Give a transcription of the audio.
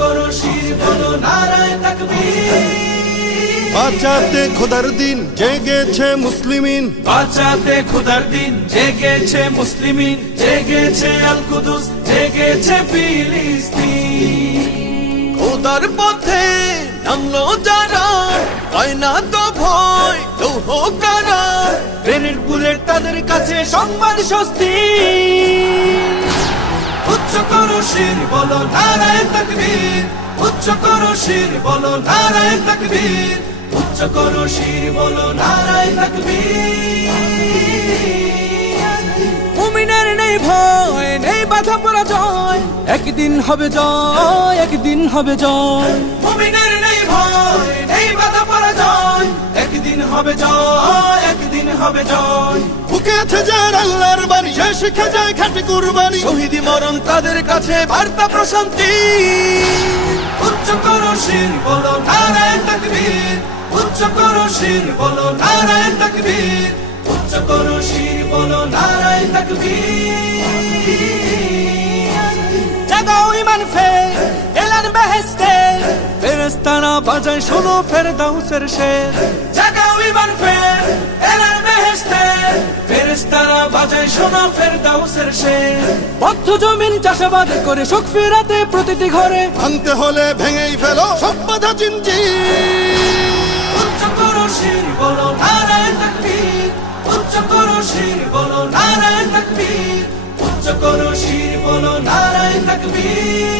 করো শির বলো নারায়ে তাকবীর। বাঁচাতে খোদার দিন জেগেছে মুসলিমিন, বাঁচাতে খোদার দিন জেগেছে মুসলিমিন, জেগেছে আল কুদুস, জেগেছে ফিলিস্তিন। খোদার পথে নামলো যারা, হয় না তো ভয় লৌহ কারা। গ্রেনেড বুলেট তাদের কাছে সংবাদ স্বস্তি। উচ্চ করো শির বলো নারায়ে তাকবীর, উচ্চ করো শির বলো নারায়ে তাকবীর, উচ্চ করো শির বলো নারায়ে তাকবীর। মুমিনের নেই ভয়, নেই বাধা পরাজয়, একদিন হবে জয়, একদিন হবে জয়। মুমিনের নেই ভয়, নেই বাধা পরাজয়, একদিন হবে জয়, একদিন হবে জয়। বুকে আছে যার আল্লাহর বাণী, সে শিখে যায় খাঁটি কুরবানি। শহীদি মরণ তাদের কাছে বার্তা প্রশান্তি। উচ্চ করো শির বলো নারায়ে তাকবীর, উচ্চ করো শির বলো নারায়ে তাকবীর, উচ্চ করো শির বলো নারায়ে তাকবীর। জাগাও ঈমান ফের এলান বেহেশতে, ফেরেশতারা বাজায় শোনো ফেরদাউসের শের। জাগাও ঈমান ফের এলান বেহেশতে, ফেরেশতারা বাজায় শোনো ফেরদাউসের শের। বদ্ধ জমিন চাষাবাদ করে সুখ ফেরাতে প্রতিটি ঘরে, ভাঙতে হলে ভেঙেই ফেলো সব বাধা জিনজির। উচ্চ করো শির বলো নারায়ে তাকবীর, উচ্চ করো শির বলো নারায়ে তাকবীর, উচ্চ করো শির বলো নারায়ে তাকবীর।